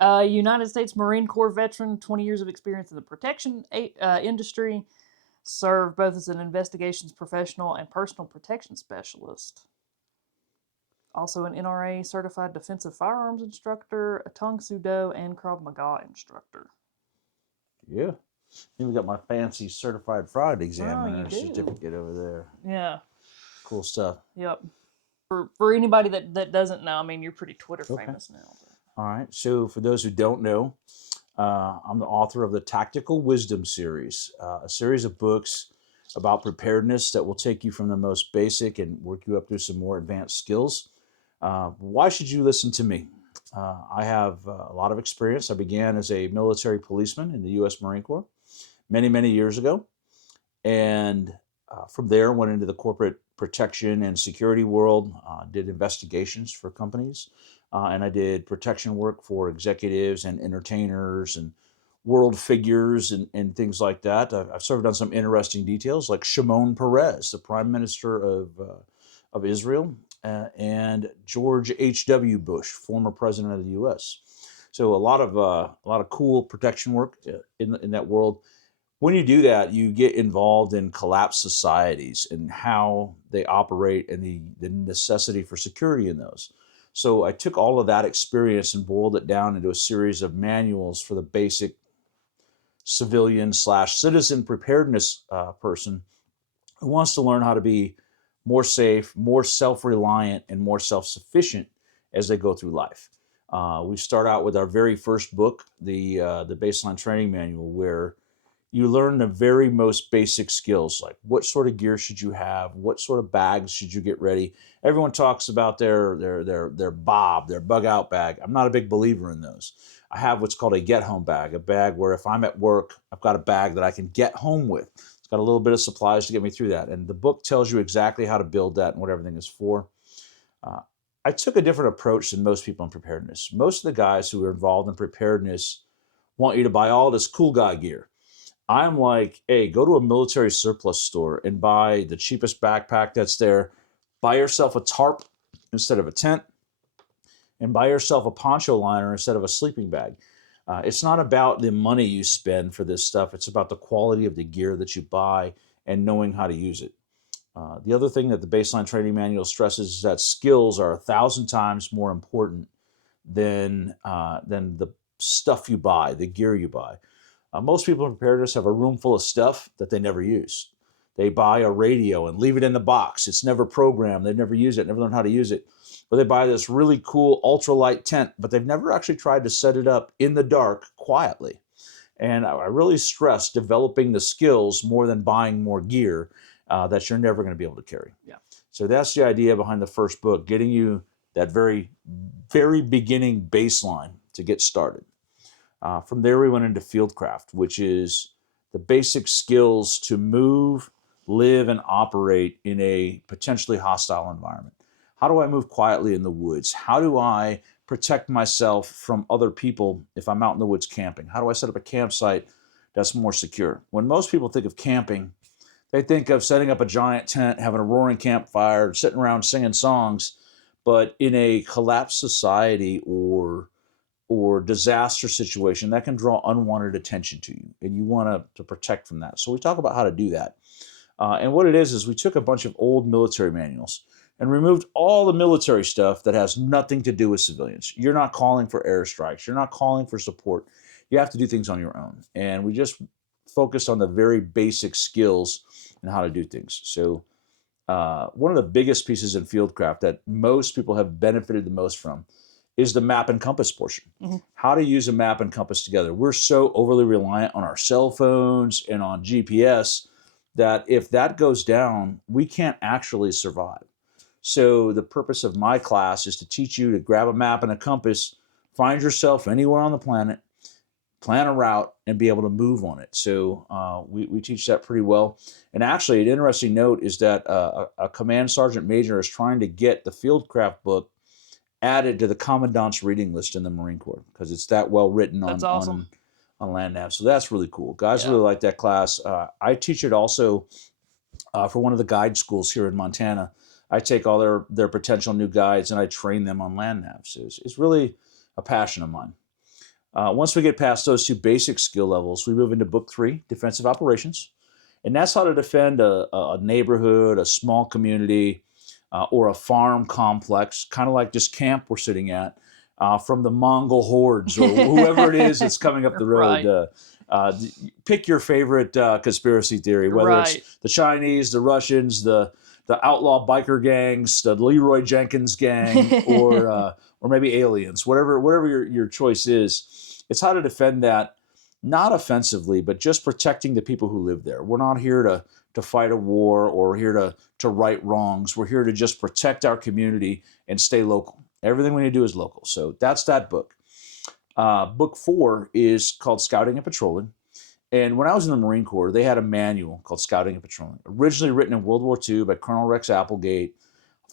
United States Marine Corps veteran, 20 years of experience in the protection industry. Served both as an investigations professional and personal protection specialist. Also an NRA certified defensive firearms instructor, a Tong Soo Do, and Krav Maga instructor. Yeah. Even got my fancy certified fraud Oh, you examiner do? certificate over there. Yeah. Cool stuff. Yep. For anybody that doesn't know, I mean, you're pretty Twitter Okay. famous now. All right. So for those who don't know, I'm the author of the Tactical Wisdom series, a series of books about preparedness that will take you from the most basic and work you up through some more advanced skills. Why should you listen to me? I have a lot of experience. I began as a military policeman in the U.S. Marine Corps many, many years ago. And from there, went into the corporate protection and security world, did investigations for companies, and I did protection work for executives and entertainers and world figures and things like that. I've served on some interesting details, like Shimon Peres, the Prime Minister of Israel, and George H.W. Bush, former President of the U.S. So a lot of cool protection work in that world. When you do that, you get involved in collapsed societies and how they operate and the necessity for security in those. So I took all of that experience and boiled it down into a series of manuals for the basic civilian slash citizen preparedness person who wants to learn how to be more safe, more self-reliant, and more self-sufficient as they go through life. We start out with our very first book, the baseline training manual, where you learn the very most basic skills, like what sort of gear should you have, what sort of bags should you get ready. Everyone talks about their bob, their bug out bag. I'm not a big believer in those. I have what's called a get home bag, a bag where if I'm at work, I've got a bag that I can get home with. It's got a little bit of supplies to get me through that, and the book tells you exactly how to build that and what everything is for. Uh, I took a different approach than most people in preparedness. Most of the guys who are involved in preparedness want you to buy all this cool guy gear. I'm like, hey, go to a military surplus store and buy the cheapest backpack that's there. Buy yourself a tarp instead of a tent, and buy yourself a poncho liner instead of a sleeping bag. It's not about the money you spend for this stuff. It's about the quality of the gear that you buy and knowing how to use it. The other thing that the baseline training manual stresses is that skills are 1,000 times more important than the stuff you buy, the gear you buy. Most people in preparedness have a room full of stuff that they never use. They buy a radio and leave it in the box. It's never programmed. They've never used it, never learned how to use it. Or they buy this really cool ultralight tent, but they've never actually tried to set it up in the dark quietly. And I really stress developing the skills more than buying more gear that you're never going to be able to carry. Yeah. So that's the idea behind the first book, getting you that very, very beginning baseline to get started. From there, we went into fieldcraft, which is the basic skills to move, live, and operate in a potentially hostile environment. How do I move quietly in the woods? How do I protect myself from other people if I'm out in the woods camping? How do I set up a campsite that's more secure? When most people think of camping, they think of setting up a giant tent, having a roaring campfire, sitting around singing songs. But in a collapsed society or disaster situation, that can draw unwanted attention to you, and you want to protect from that. So we talk about how to do that. And what it is we took a bunch of old military manuals and removed all the military stuff that has nothing to do with civilians. You're not calling for airstrikes. You're not calling for support. You have to do things on your own. And we just focused on the very basic skills and how to do things. So one of the biggest pieces in fieldcraft that most people have benefited the most from is the map and compass portion. Mm-hmm. How to use a map and compass together. We're so overly reliant on our cell phones and on GPS that if that goes down, we can't actually survive. So the purpose of my class is to teach you to grab a map and a compass, find yourself anywhere on the planet, plan a route, and be able to move on it. So we teach that pretty well. And actually, an interesting note is that a command sergeant major is trying to get the fieldcraft book added to the commandant's reading list in the Marine Corps because it's that well written That's awesome. on land nav. So that's really cool. Guys Yeah. really like that class. I teach it also for one of the guide schools here in Montana. I take all their potential new guides and I train them on land nav. So it's really a passion of mine. Once we get past those two basic skill levels, we move into book 3, defensive operations. And that's how to defend a neighborhood, a small community, or a farm complex, kind of like this camp we're sitting at, from the Mongol hordes or whoever it is that's coming up the road. Right. Pick your favorite conspiracy theory, whether Right. it's the Chinese, the Russians, the outlaw biker gangs, the Leroy Jenkins gang, or maybe aliens. Whatever your choice is, it's how to defend that, not offensively, but just protecting the people who live there. We're not here to fight a war or here to right wrongs. We're here to just protect our community and stay local. Everything we need to do is local. So that's that book. Book 4 is called Scouting and Patrolling. And when I was in the Marine Corps, they had a manual called Scouting and Patrolling, originally written in World War II by Colonel Rex Applegate.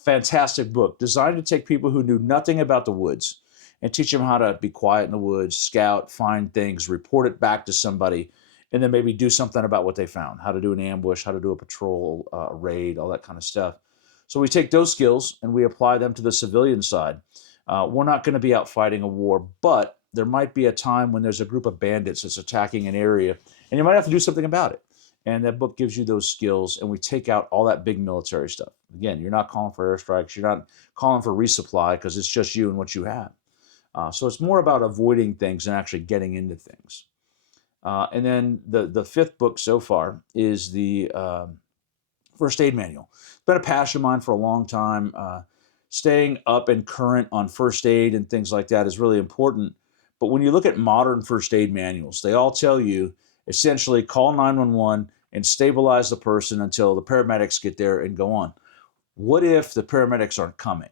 Fantastic book, designed to take people who knew nothing about the woods and teach them how to be quiet in the woods, scout, find things, report it back to somebody, and then maybe do something about what they found, how to do an ambush, how to do a patrol, a raid, all that kind of stuff. So we take those skills and we apply them to the civilian side. We're not going to be out fighting a war, but there might be a time when there's a group of bandits that's attacking an area, and you might have to do something about it. And that book gives you those skills, and we take out all that big military stuff. Again, you're not calling for airstrikes. You're not calling for resupply because it's just you and what you have. So it's more about avoiding things and actually getting into things. And then the 5th book so far is the First Aid Manual. It's been a passion of mine for a long time. Staying up and current on first aid and things like that is really important. But when you look at modern first aid manuals, they all tell you essentially call 911 and stabilize the person until the paramedics get there and go on. What if the paramedics aren't coming?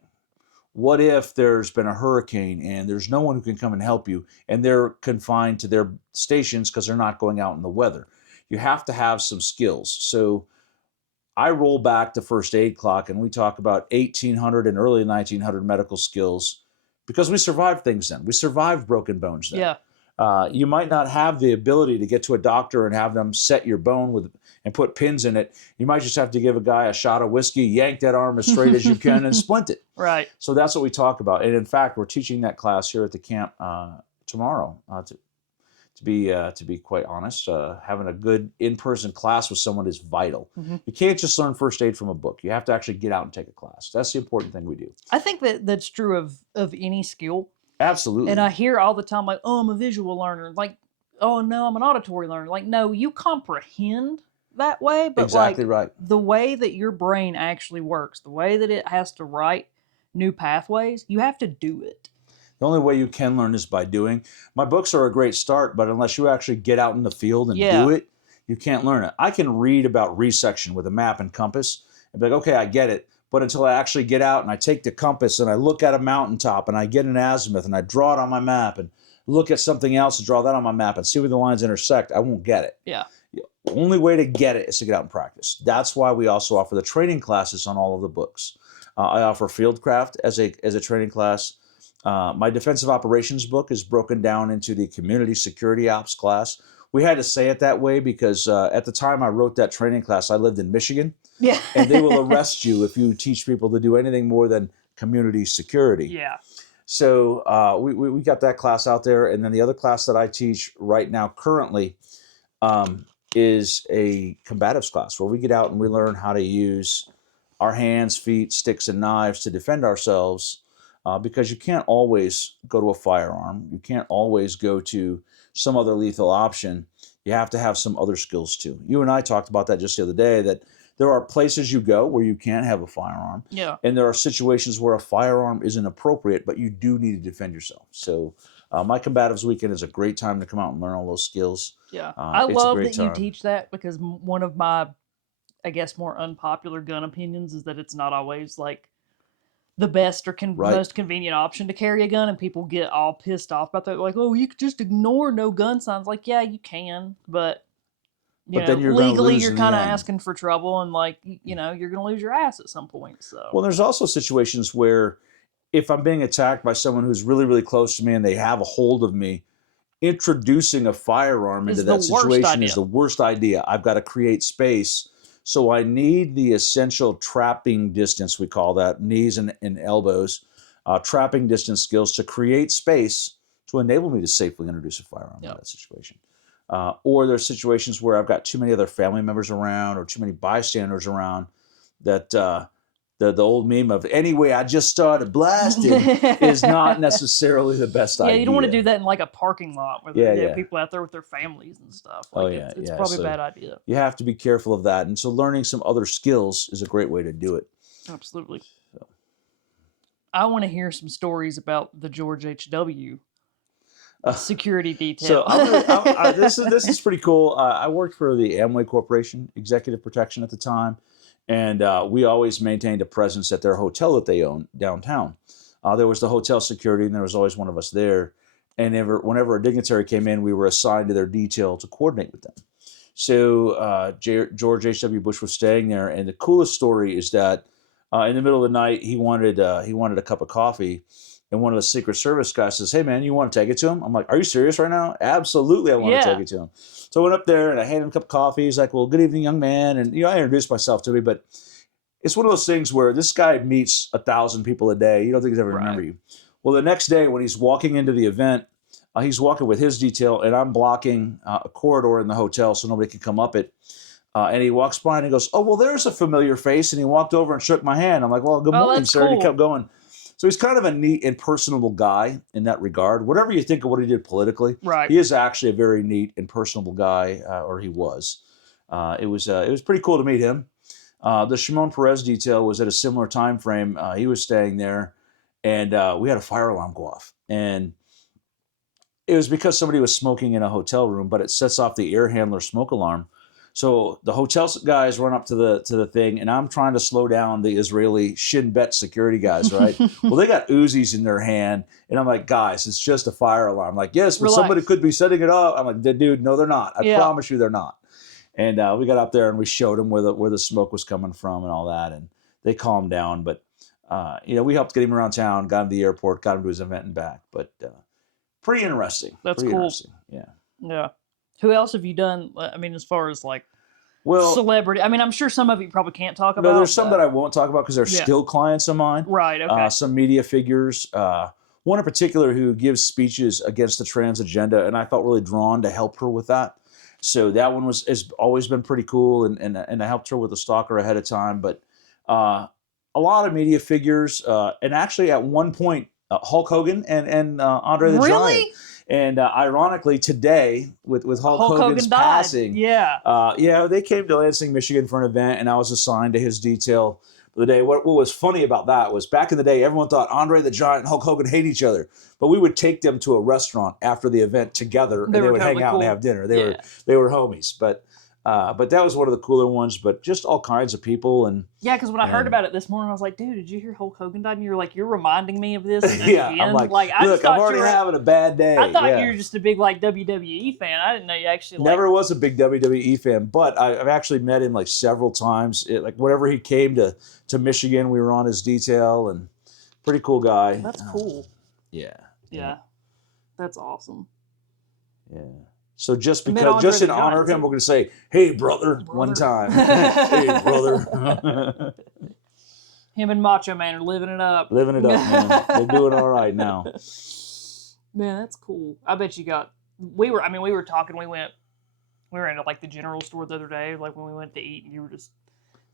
What if there's been a hurricane and there's no one who can come and help you and they're confined to their stations because they're not going out in the weather? You have to have some skills. So I roll back the first aid clock and we talk about 1800 and early 1900 medical skills because we survived things then. We survived broken bones then. Yeah. You might not have the ability to get to a doctor and have them set your bone and put pins in it. You might just have to give a guy a shot of whiskey, yank that arm as straight as you can, and splint it. Right. So that's what we talk about. And in fact, we're teaching that class here at the camp tomorrow. To be quite honest, having a good in-person class with someone is vital. Mm-hmm. You can't just learn first aid from a book. You have to actually get out and take a class. That's the important thing we do. I think that's true of any skill. Absolutely. And I hear all the time, like, oh, I'm a visual learner. Like, oh, no, I'm an auditory learner. Like, no, you comprehend that way, but exactly like right. The way that your brain actually works, the way that it has to write new pathways, you have to do it. The only way you can learn is by doing. My books are a great start, but unless you actually get out in the field and do it, you can't learn it. I can read about resection with a map and compass and be like, okay, I get it. But until I actually get out and I take the compass and I look at a mountaintop and I get an azimuth and I draw it on my map and look at something else and draw that on my map and see where the lines intersect, I won't get it. Yeah. The only way to get it is to get out and practice. That's why we also offer the training classes on all of the books. I offer Fieldcraft as a training class. My defensive operations book is broken down into the community security ops class. We had to say it that way because at the time I wrote that training class, I lived in Michigan. Yeah. And they will arrest you if you teach people to do anything more than community security. Yeah. So we got that class out there. And then the other class that I teach right now currently is a combatives class where we get out and we learn how to use our hands, feet, sticks, and knives to defend ourselves. Because you can't always go to a firearm. You can't always go to some other lethal option. You have to have some other skills too. You and I talked about that just the other day, that there are places you go where you can't have a firearm. Yeah. And there are situations where a firearm isn't appropriate, but you do need to defend yourself. So my combatives weekend is a great time to come out and learn all those skills. Yeah. I love that time. you teach that because one of my, I guess, more unpopular gun opinions is that it's not always like the best or most convenient option to carry a gun, and people get all pissed off about that. Like, oh, you could just ignore no gun signs. Like, yeah, you can, but then you're legally you're kind of asking for trouble, and like, you're going to lose your ass at some point. So, well, there's also situations where if I'm being attacked by someone who's really, really close to me and they have a hold of me, introducing a firearm into that situation is the worst idea. I've got to create space. So I need the essential trapping distance, we call that, knees and elbows, trapping distance skills to create space to enable me to safely introduce a firearm in Yep. that situation. Or there's situations where I've got too many other family members around or too many bystanders around that the old meme of anyway I just started blasting is not necessarily the best Yeah, idea. you don't want to do that in like a parking lot where Yeah, there yeah. people out there with their families and stuff. Oh, Like yeah, it's yeah. probably a So bad idea. you have to be careful of that. And so learning some other skills is a great way to do it. Absolutely. So. I want to hear some stories about the George H.W. security So detail. this is pretty cool. I worked for the Amway Corporation, executive protection at the time, and we always maintained a presence at their hotel that they own downtown. There was the hotel security, and there was always one of us there. And whenever a dignitary came in, we were assigned to their detail to coordinate with them. So George H.W. Bush was staying there, and the coolest story is that in the middle of the night, he wanted a cup of coffee. And one of the Secret Service guys says, "Hey, man, you want to take it to him?" I'm like, "Are you serious right now?" "Absolutely, I want to take it to him." So I went up there and I handed him a cup of coffee. He's like, "Well, good evening, young man." And I introduced myself to him, but it's one of those things where this guy meets 1,000 people a day. You don't think he's ever remember you. Well, the next day when he's walking into the event, he's walking with his detail, and I'm blocking a corridor in the hotel so nobody can come up it. And he walks by and he goes, "Oh, well, there's a familiar face." And he walked over and shook my hand. I'm like, "Well, good morning, sir." Cool. And he kept going. So he's kind of a neat and personable guy in that regard. Whatever you think of what he did politically, he is actually a very neat and personable guy, or he was. It was pretty cool to meet him. The Shimon Peres detail was at a similar time frame. He was staying there, and we had a fire alarm go off. And it was because somebody was smoking in a hotel room, but it sets off the air handler smoke alarm. So the hotel guys run up to the thing, and I'm trying to slow down the Israeli Shin Bet security guys, right? Well, they got Uzis in their hand, and I'm like, "Guys, it's just a fire alarm." Like, "Yes, but somebody could be setting it up." I'm like, "Dude, no, they're not. I promise you they're not." And we got up there and we showed them where the smoke was coming from and all that, and they calmed down. But we helped get him around town, got him to the airport, got him to his event and back. But pretty interesting. That's pretty cool. Interesting. Yeah. Yeah. Who else have you done? I mean, as far as like celebrity, I mean, I'm sure some of you probably can't talk about. No, there's some that I won't talk about because they're still clients of mine. Right. Okay. Some media figures. One in particular who gives speeches against the trans agenda, and I felt really drawn to help her with that. So that one has always been pretty cool, and I helped her with the stalker ahead of time. But a lot of media figures, and actually at one point, Hulk Hogan and Andre the Giant. And ironically, today with Hulk Hogan's passing, they came to Lansing, Michigan for an event, and I was assigned to his detail for the day. What was funny about that was back in the day, everyone thought Andre the Giant and Hulk Hogan hate each other, but we would take them to a restaurant after the event together, and they would hang out and have dinner. They were homies, but that was one of the cooler ones. But just all kinds of people, and because when I heard about it this morning, I was like, "Dude, did you hear Hulk Hogan died?" And you're like, "You're reminding me of this." Again. I'm like, "Look, I'm already having a bad day." I thought you were just a big like WWE fan. I didn't know you actually never was a big WWE fan, but I've actually met him like several times. Like whenever he came to Michigan, we were on his detail, and pretty cool guy. That's cool. Yeah, that's awesome. Yeah. So just in honor of him, we're going to say, "Hey, brother," one time. "Hey, brother." Him and Macho Man are living it up. Living it up, man. They're doing all right now. Man, that's cool. I bet you got. We were talking. We were into like the general store the other day, like when we went to eat, and you were just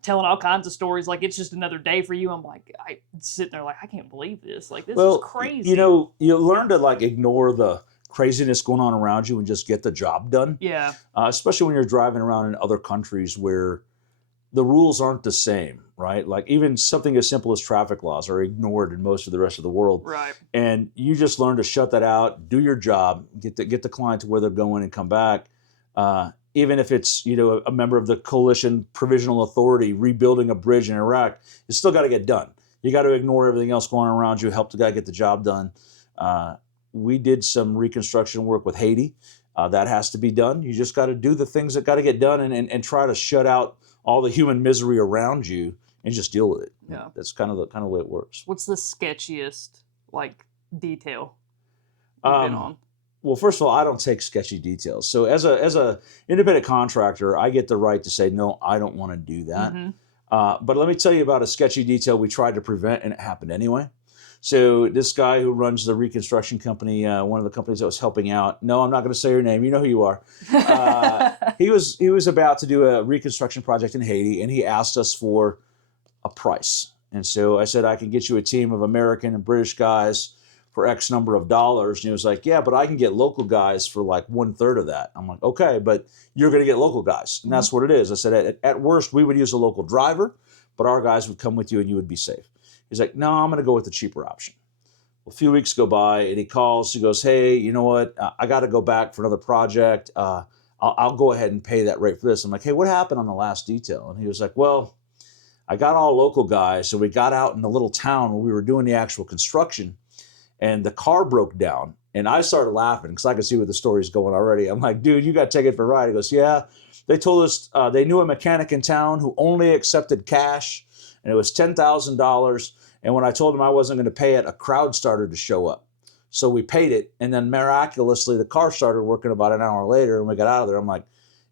telling all kinds of stories. Like it's just another day for you. I'm like, I sitting there like, I can't believe this. Like this is crazy. You learn to like ignore the craziness going on around you and just get the job done. Yeah. Especially when you're driving around in other countries where the rules aren't the same, right? Like even something as simple as traffic laws are ignored in most of the rest of the world. Right. And you just learn to shut that out, do your job, get the client to where they're going and come back. Even if it's, a member of the Coalition Provisional Authority rebuilding a bridge in Iraq, it's still got to get done. You got to ignore everything else going on around you, help the guy get the job done. We did some reconstruction work with Haiti. That has to be done. You just got to do the things that got to get done and try to shut out all the human misery around you and just deal with it. Yeah. That's kind of the way it works. What's the sketchiest detail you've been on? Well, first of all, I don't take sketchy details. So as a independent contractor, I get the right to say, no, I don't want to do that. Mm-hmm. But let me tell you about a sketchy detail we tried to prevent, and it happened anyway. So this guy who runs the reconstruction company, one of the companies that was helping out, no, I'm not going to say your name. You know who you are. He was about to do a reconstruction project in Haiti, and he asked us for a price. And so I said, I can get you a team of American and British guys for X number of dollars. And he was like, yeah, but I can get local guys for like 1/3 of that. I'm like, okay, but you're going to get local guys. And that's what it is. I said, at worst, we would use a local driver, but our guys would come with you and you would be safe. He's like, no, I'm going to go with the cheaper option. Well, a few weeks go by and he calls. He goes, hey, you know what? I got to go back for another project. I'll go ahead and pay that rate for this. I'm like, hey, what happened on the last detail? And he was like, well, I got all local guys. So we got out in the little town where we were doing the actual construction, and the car broke down. And I started laughing because I could see where the story's going already. I'm like, dude, you got to take it for a ride. He goes, yeah. They told us they knew a mechanic in town who only accepted cash, and it was $10,000. And when I told him I wasn't going to pay it, a crowd started to show up. So we paid it, and then miraculously the car started working about an hour later, and we got out of there. I'm like,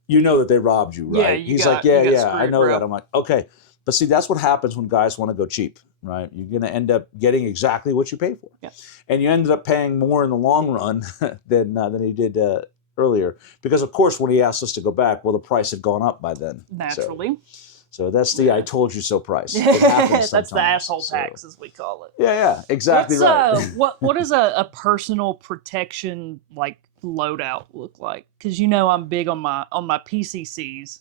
you know that they robbed you, right? He's like, yeah, I know that. I'm like, okay. But see, that's what happens when guys want to go cheap, right? You're going to end up getting exactly what you pay for. Yeah. And you ended up paying more in the long run than he did earlier. Because, of course, when he asked us to go back, well, the price had gone up by then. Naturally. So that's the I told you so price. That's the asshole tax, as we call it. Yeah, exactly right. What does a personal protection like loadout look like? Because I'm big on my PCCs,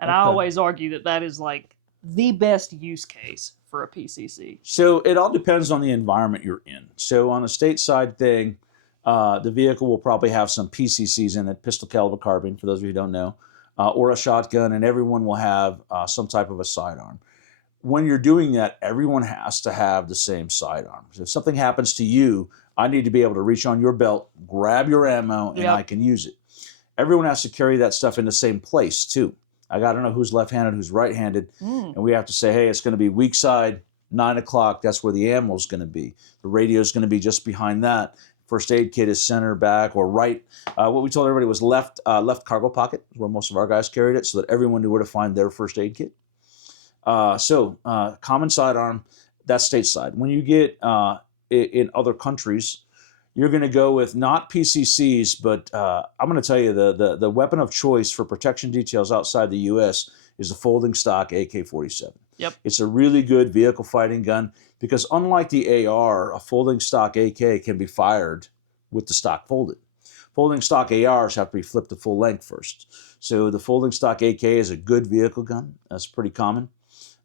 and I always argue that is like the best use case for a PCC. So it all depends on the environment you're in. So on a stateside thing, the vehicle will probably have some PCCs in it, pistol caliber carbine, for those of you who don't know. Or a shotgun, and everyone will have some type of a sidearm. When you're doing that, everyone has to have the same sidearm. So if something happens to you, I need to be able to reach on your belt, grab your ammo, and I can use it. Everyone has to carry that stuff in the same place, too. I got to know who's left-handed, who's right-handed, and we have to say, hey, it's going to be weak side, 9 o'clock, that's where the ammo is going to be. The radio is going to be just behind that. First aid kit is center, back, or right. What we told everybody was left cargo pocket, where most of our guys carried it, so that everyone knew where to find their first aid kit. Common sidearm, that's stateside. When you get in other countries, you're going to go with not PCCs, but I'm going to tell you the weapon of choice for protection details outside the U.S. is the folding stock AK-47. Yep. It's a really good vehicle fighting gun because unlike the AR, a folding stock AK can be fired with the stock folded. Folding stock ARs have to be flipped to full length first. So the folding stock AK is a good vehicle gun. That's pretty common.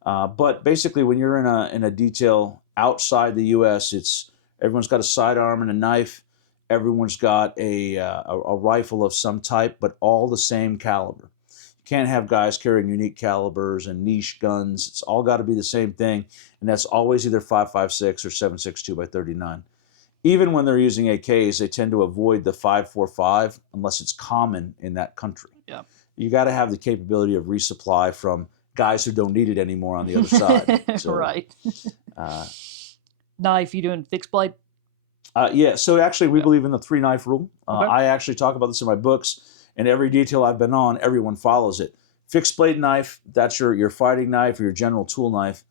But basically when you're in a detail outside the U.S., everyone's got a sidearm and a knife. Everyone's got a rifle of some type, but all the same caliber. Can't have guys carrying unique calibers and niche guns. It's all got to be the same thing, and that's always either 5.56 or 7.62 by 39. Even when they're using AKs, they tend to avoid the 5.45 unless it's common in that country. Yeah. You got to have the capability of resupply from guys who don't need it anymore on the other side. So, right. Knife, you doing fixed blade? Yeah, so actually we believe in the 3-knife rule. Okay. I actually talk about this in my books. And every detail I've been on, everyone follows it. Fixed blade knife, that's your fighting knife or your general tool knife.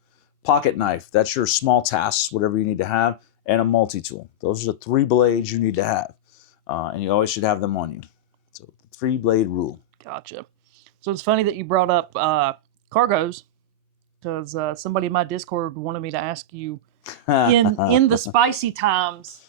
Pocket knife, that's your small tasks, whatever you need to have. And a multi-tool. Those are the 3 blades you need to have. And you always should have them on you. So the 3-blade rule. Gotcha. So it's funny that you brought up cargos, because somebody in my Discord wanted me to ask you, in the spicy times,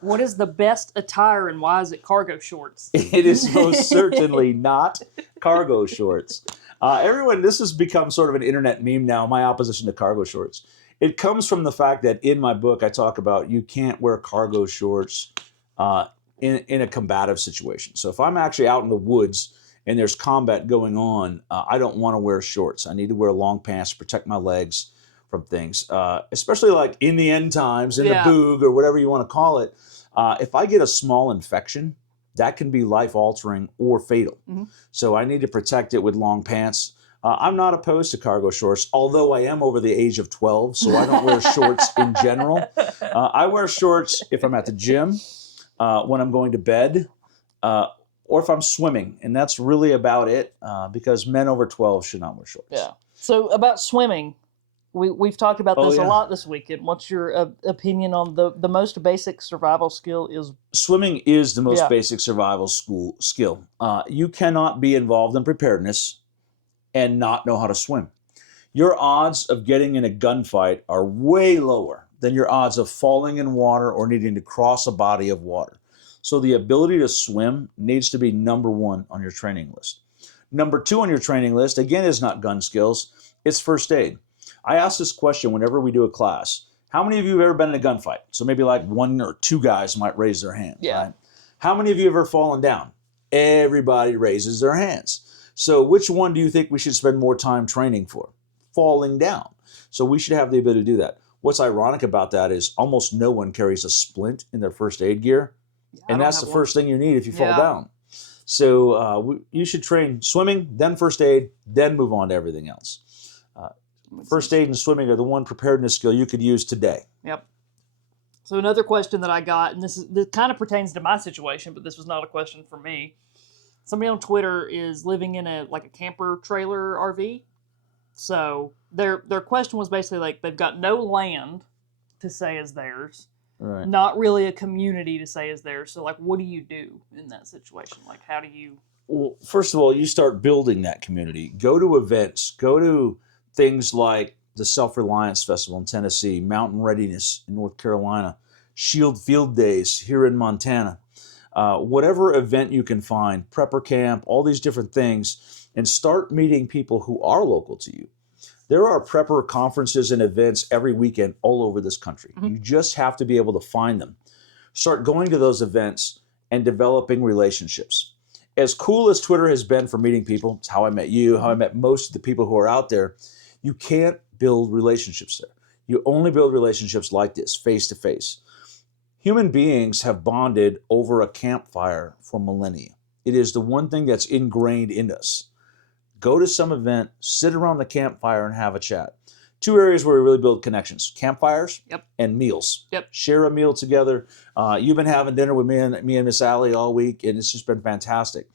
what is the best attire and why is it cargo shorts? It is most certainly not cargo shorts. Everyone, this has become sort of an internet meme now, my opposition to cargo shorts. It comes from the fact that in my book, I talk about you can't wear cargo shorts in a combative situation. So if I'm actually out in the woods and there's combat going on, I don't want to wear shorts. I need to wear long pants to protect my legs from things, especially like in the end times, in the boog or whatever you want to call it. If I get a small infection, that can be life-altering or fatal. Mm-hmm. So I need to protect it with long pants. I'm not opposed to cargo shorts, although I am over the age of 12, so I don't wear shorts in general. I wear shorts if I'm at the gym, when I'm going to bed, or if I'm swimming, and that's really about it, because men over 12 should not wear shorts. Yeah. So about swimming, we've talked about Oh this a yeah. lot this weekend. What's your opinion on the most basic survival skill is? Swimming is the most Yeah, basic survival skill. You cannot be involved in preparedness and not know how to swim. Your odds of getting in a gunfight are way lower than your odds of falling in water or needing to cross a body of water. So the ability to swim needs to be number one on your training list. Number two on your training list, again, is not gun skills, it's first aid. I ask this question whenever we do a class. How many of you have ever been in a gunfight? So maybe like one or two guys might raise their hand, yeah. right? How many of you have ever fallen down? Everybody raises their hands. So which one do you think we should spend more time training for? Falling down. So we should have the ability to do that. What's ironic about that is almost no one carries a splint in their first aid gear, and that's the first thing you need if you fall down. So you should train swimming, then first aid, then move on to everything else. First aid and swimming are the one preparedness skill you could use today. Yep. So another question that I got, and this kind of pertains to my situation, but this was not a question for me. Somebody on Twitter is living in a camper trailer RV. So their question was basically like they've got no land to say is theirs, Right. not really a community to say is theirs. So like, what do you do in that situation? Like, how do you? Well, first of all, you start building that community. Go to events. Go to things like the Self-Reliance Festival in Tennessee, Mountain Readiness in North Carolina, Shield Field Days here in Montana. Whatever event you can find, prepper camp, all these different things, and start meeting people who are local to you. There are prepper conferences and events every weekend all over this country. Mm-hmm. You just have to be able to find them. Start going to those events and developing relationships. As cool as Twitter has been for meeting people, it's how I met you, how I met most of the people who are out there, you can't build relationships there. You only build relationships like this, face to face. Human beings have bonded over a campfire for millennia. It is the one thing that's ingrained in us. Go to some event, sit around the campfire and have a chat. Two areas where we really build connections: campfires and meals. Share a meal together. You've been having dinner with me and Miss Allie all week, and it's just been fantastic.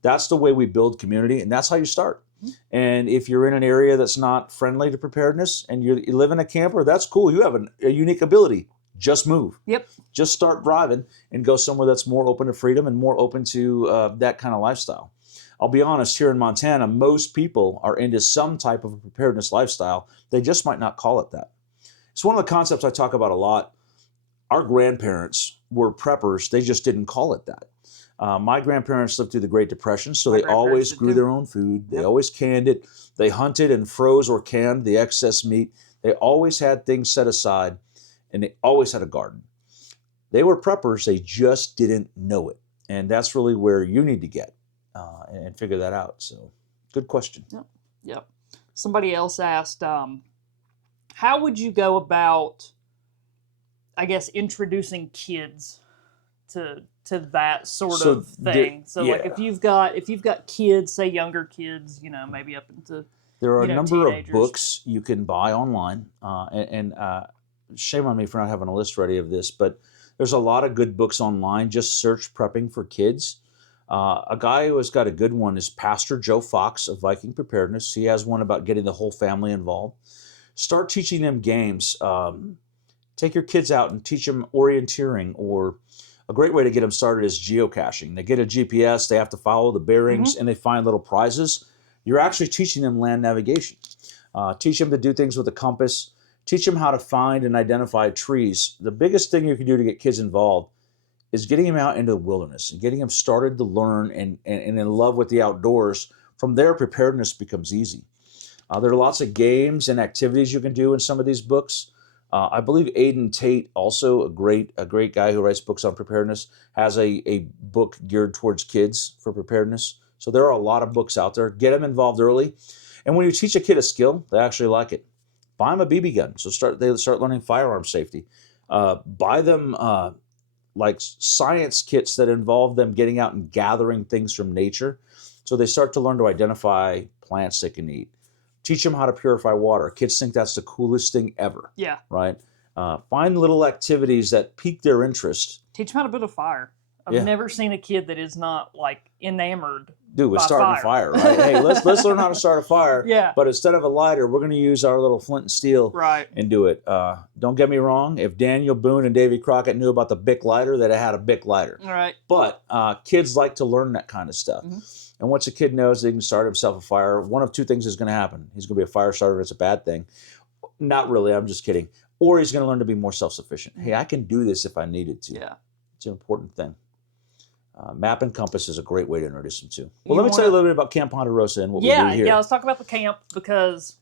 That's the way we build community, and that's how you start. And if you're in an area that's not friendly to preparedness and you live in a camper, that's cool. You have a unique ability. Just move. Just start driving and go somewhere that's more open to freedom and more open to that kind of lifestyle. I'll be honest, here in Montana, most people are into some type of a preparedness lifestyle. They just might not call it that. It's one of the concepts I talk about a lot. Our grandparents were preppers. They just didn't call it that. My grandparents lived through the Great Depression, so they always grew their own food. They always canned it. They hunted and froze or canned the excess meat. They always had things set aside, and they always had a garden. They were preppers. They just didn't know it. And that's really where you need to get and figure that out. So, good question. Yep. Somebody else asked, how would you go about, I guess, introducing kids to that sort of thing? Like if you've got kids, say younger kids, maybe up into there are a number teenagers. Of books you can buy online, and shame on me for not having a list ready of this, but there's a lot of good books online. Just search prepping for kids. A guy who has got a good one is Pastor Joe Fox of Viking Preparedness. He has one about getting the whole family involved. Start teaching them games. Take your kids out and teach them orienteering, or a great way to get them started is geocaching. They get a GPS, they have to follow the bearings, and they find little prizes. You're actually teaching them land navigation. Teach them to do things with a compass. Teach them how to find and identify trees. The biggest thing you can do to get kids involved is getting them out into the wilderness and getting them started to learn and in love with the outdoors. From there, preparedness becomes easy. There are lots of games and activities you can do in some of these books. I believe Aiden Tate, also a great guy who writes books on preparedness, has a book geared towards kids for preparedness. So there are a lot of books out there. Get them involved early. And when you teach a kid a skill, they actually like it. Buy them a BB gun. So they start learning firearm safety. Buy them like science kits that involve them getting out and gathering things from nature. So they start to learn to identify plants they can eat. Teach them how to purify water. Kids think that's the coolest thing ever. Yeah. Right? Find little activities that pique their interest. Teach them how to build a fire. I've never seen a kid that is not like enamored. Dude, we're by starting fire. a fire, right? Hey, let's learn how to start a fire. Yeah. But instead of a lighter, we're going to use our little flint and steel Right. and do it. Don't get me wrong. If Daniel Boone and Davy Crockett knew about the Bic lighter, they'd have had a Bic lighter. All right. But kids like to learn that kind of stuff. And once a kid knows they can start himself a fire, one of two things is going to happen. He's going to be a fire starter. It's a bad thing. Not really. I'm just kidding. Or he's going to learn to be more self-sufficient. Hey, I can do this if I needed to. Yeah. It's an important thing. Map and compass is a great way to introduce them to. Well, let me tell you a little bit about Camp Ponderosa and what we do here. Yeah, let's talk about the camp, because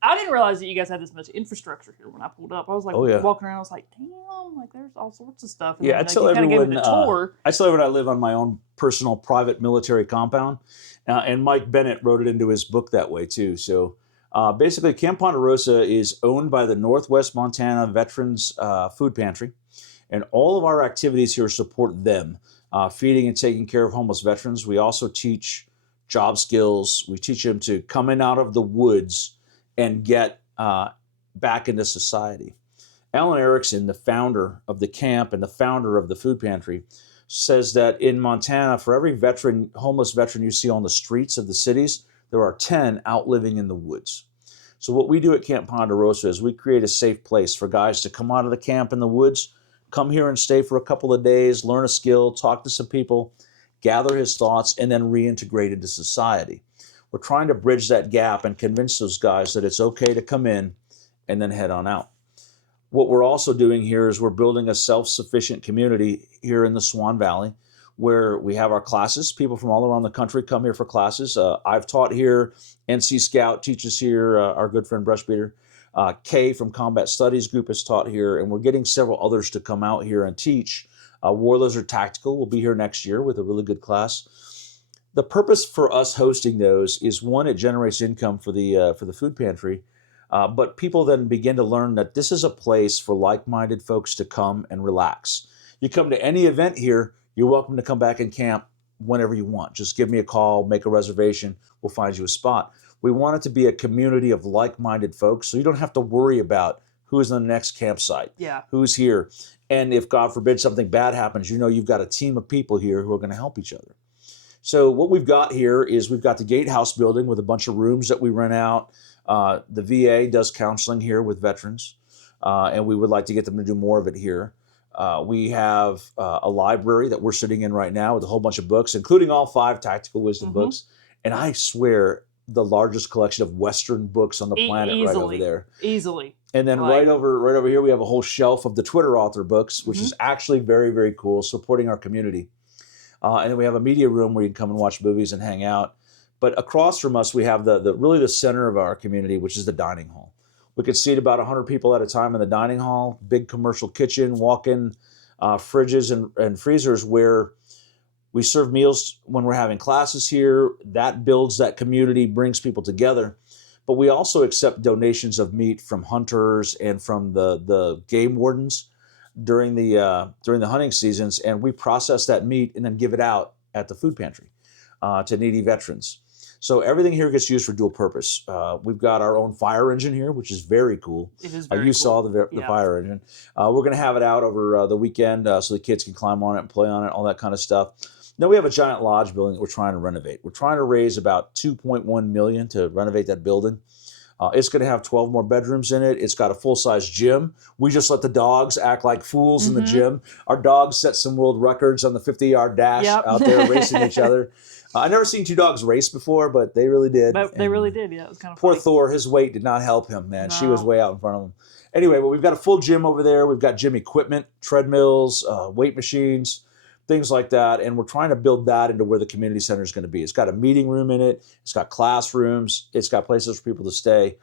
I didn't realize that you guys had this much infrastructure here when I pulled up. I was like walking around, I was like, damn, like there's all sorts of stuff. And yeah, then, I tell everyone, I tell everyone I live on my own personal private military compound. And Mike Bennett wrote it into his book that way too. So basically, Camp Ponderosa is owned by the Northwest Montana Veterans Food Pantry. And all of our activities here support them. Feeding and taking care of homeless veterans. We also teach job skills. We teach them to come in out of the woods and get back into society. Alan Erickson, the founder of the camp and the founder of the food pantry, says that in Montana, for every homeless veteran you see on the streets of the cities, there are 10 out living in the woods. So what we do at Camp Ponderosa is we create a safe place for guys to come out of the camp in the woods, come here and stay for a couple of days, learn a skill, talk to some people, gather his thoughts, and then reintegrate into society. We're trying to bridge that gap and convince those guys that it's okay to come in and then head on out. What we're also doing here is we're building a self-sufficient community here in the Swan Valley where we have our classes. People from all around the country come here for classes. I've taught here. NC Scout teaches here, our good friend Brushbeater. Kay from Combat Studies Group has taught here, and we're getting several others to come out here and teach. War Lizard Tactical will be here next year with a really good class. The purpose for us hosting those is, one, it generates income for the food pantry, but people then begin to learn that this is a place for like-minded folks to come and relax. You come to any event here, you're welcome to come back and camp whenever you want. Just give me a call, make a reservation, we'll find you a spot. We want it to be a community of like-minded folks, so you don't have to worry about who's on the next campsite, who's here. And if, God forbid, something bad happens, you know you've got a team of people here who are going to help each other. So what we've got here is we've got the Gatehouse building with a bunch of rooms that we rent out. The VA does counseling here with veterans, and we would like to get them to do more of it here. We have a library that we're sitting in right now with a whole bunch of books, including all 5 tactical wisdom books. And I swear, the largest collection of Western books on the planet right over there. Easily. And then right over here, we have a whole shelf of the Twitter author books, which is actually very, very cool, supporting our community. And then we have a media room where you can come and watch movies and hang out. But across from us, we have really the center of our community, which is the dining hall. We could seat about 100 people at a time in the dining hall, big commercial kitchen, walk-in fridges and freezers where we serve meals when we're having classes here. That builds that community, brings people together. But we also accept donations of meat from hunters and from the game wardens during the hunting seasons, and we process that meat and then give it out at the food pantry to needy veterans. So everything here gets used for dual purpose. We've got our own fire engine here, which is very cool. It is very You cool. saw the fire engine. We're going to have it out over the weekend so the kids can climb on it and play on it, all that kind of stuff. Then we have a giant lodge building that we're trying to renovate. We're trying to raise about $2.1 million to renovate that building. It's going to have 12 more bedrooms in it. It's got a full-size gym. We just let the dogs act like fools in the gym. Our dogs set some world records on the 50-yard dash out there racing each other. I've never seen 2 dogs race before, but they really did. They really did, yeah. It was kind of poor funny. Thor, his weight did not help him, man. No. She was way out in front of him. Anyway, but we've got a full gym over there. We've got gym equipment, treadmills, weight machines, things like that. And we're trying to build that into where the community center is going to be. It's got a meeting room in it. It's got classrooms. It's got places for people to stay.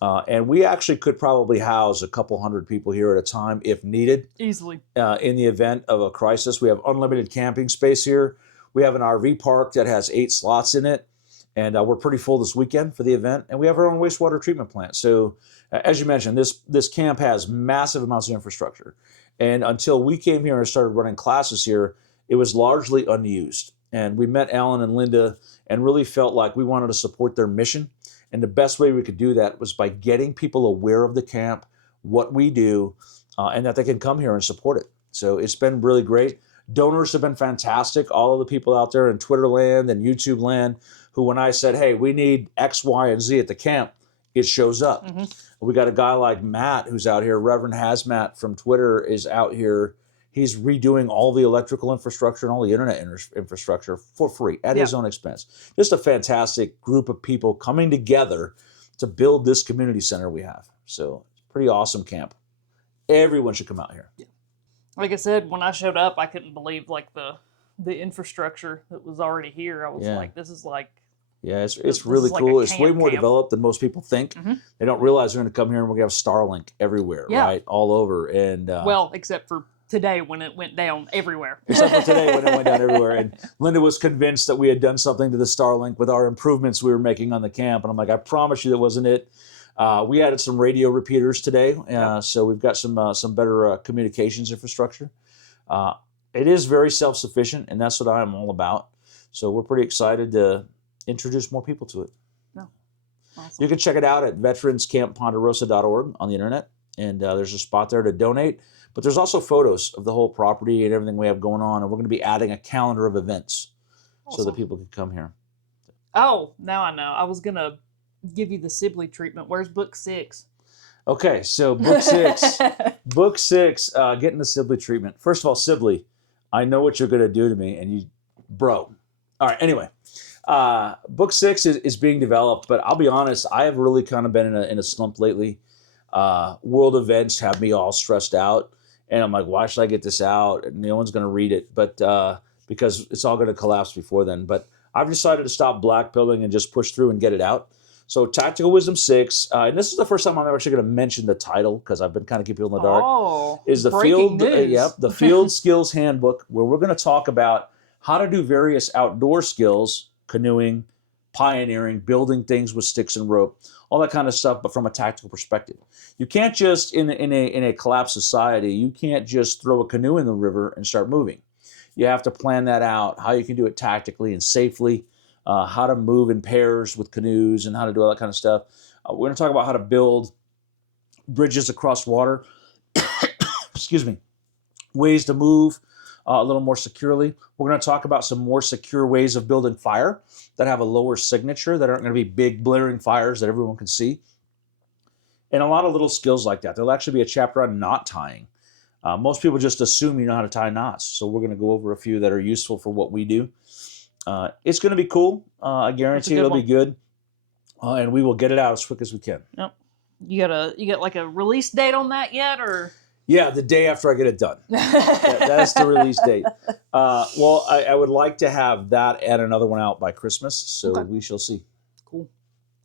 And we actually could probably house a couple hundred people here at a time if needed. Easily. In the event of a crisis. We have unlimited camping space here. We have an RV park that has 8 slots in it. And we're pretty full this weekend for the event. And we have our own wastewater treatment plant. So as you mentioned, this camp has massive amounts of infrastructure. And until we came here and started running classes here, it was largely unused. And we met Alan and Linda and really felt like we wanted to support their mission. And the best way we could do that was by getting people aware of the camp, what we do, and that they can come here and support it. So it's been really great. Donors have been fantastic. All of the people out there in Twitter land and YouTube land who, when I said, hey, we need X, Y, and Z at the camp, it shows up. Mm-hmm. We got a guy like Matt who's out here. Reverend Hazmat from Twitter is out here. He's redoing all the electrical infrastructure and all the internet infrastructure for free at his own expense. Just a fantastic group of people coming together to build this community center we have. So it's a pretty awesome camp. Everyone should come out here. Yeah. Like I said, when I showed up, I couldn't believe like the infrastructure that was already here. I was like, this is like. Yeah, it's really cool. Like it's way more developed than most people think. Mm-hmm. They don't realize they're going to come here and we're going to have Starlink everywhere, right? All over. And well, except for today when it went down everywhere. Except for today when it went down everywhere. And Linda was convinced that we had done something to the Starlink with our improvements we were making on the camp. And I'm like, I promise you that wasn't it. We added some radio repeaters today. So we've got some better communications infrastructure. It is very self-sufficient, and that's what I'm all about. So we're pretty excited to introduce more people to it. No. Awesome. You can check it out at veteranscampponderosa.org on the internet, and there's a spot there to donate. But there's also photos of the whole property and everything we have going on, and we're going to be adding a calendar of events so that people can come here. Oh, now I know. I was going to give you the Sibley treatment. Where's book 6? Okay, so book 6. Book 6, getting the Sibley treatment. First of all, Sibley, I know what you're going to do to me, and you, bro. All right, anyway. Book 6 is being developed, but I'll be honest, I have really kind of been in a slump lately. World events have me all stressed out, and I'm like, why should I get this out? And no one's going to read it, but because it's all going to collapse before then. But I've decided to stop blackpilling and just push through and get it out. So Tactical Wisdom 6, and this is the first time I'm actually going to mention the title because I've been kind of keeping people in the dark. Is the field, the Field Skills Handbook, where we're going to talk about how to do various outdoor skills. Canoeing, pioneering, building things with sticks and rope, all that kind of stuff, but from a tactical perspective. You can't just, in a collapsed society, you can't just throw a canoe in the river and start moving. You have to plan that out, how you can do it tactically and safely, how to move in pairs with canoes and how to do all that kind of stuff. We're going to talk about how to build bridges across water, excuse me, ways to move a little more securely. We're going to talk about some more secure ways of building fire that have a lower signature, that aren't going to be big blaring fires that everyone can see. And a lot of little skills like that. There'll actually be a chapter on knot tying. Most people just assume you know how to tie knots. So we're going to go over a few that are useful for what we do. It's going to be cool. I guarantee it'll be good. And we will get it out as quick as we can. Yep. You got like a release date on that yet, or? Yeah, the day after I get it done. That's the release date. Well, I would like to have that and another one out by Christmas, so we shall see. Cool.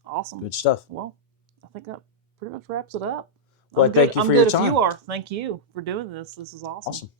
Awesome. Good stuff. Well, I think that pretty much wraps it up. Well, thank you for your time. I'm good if you are. Thank you for doing this. This is awesome. Awesome.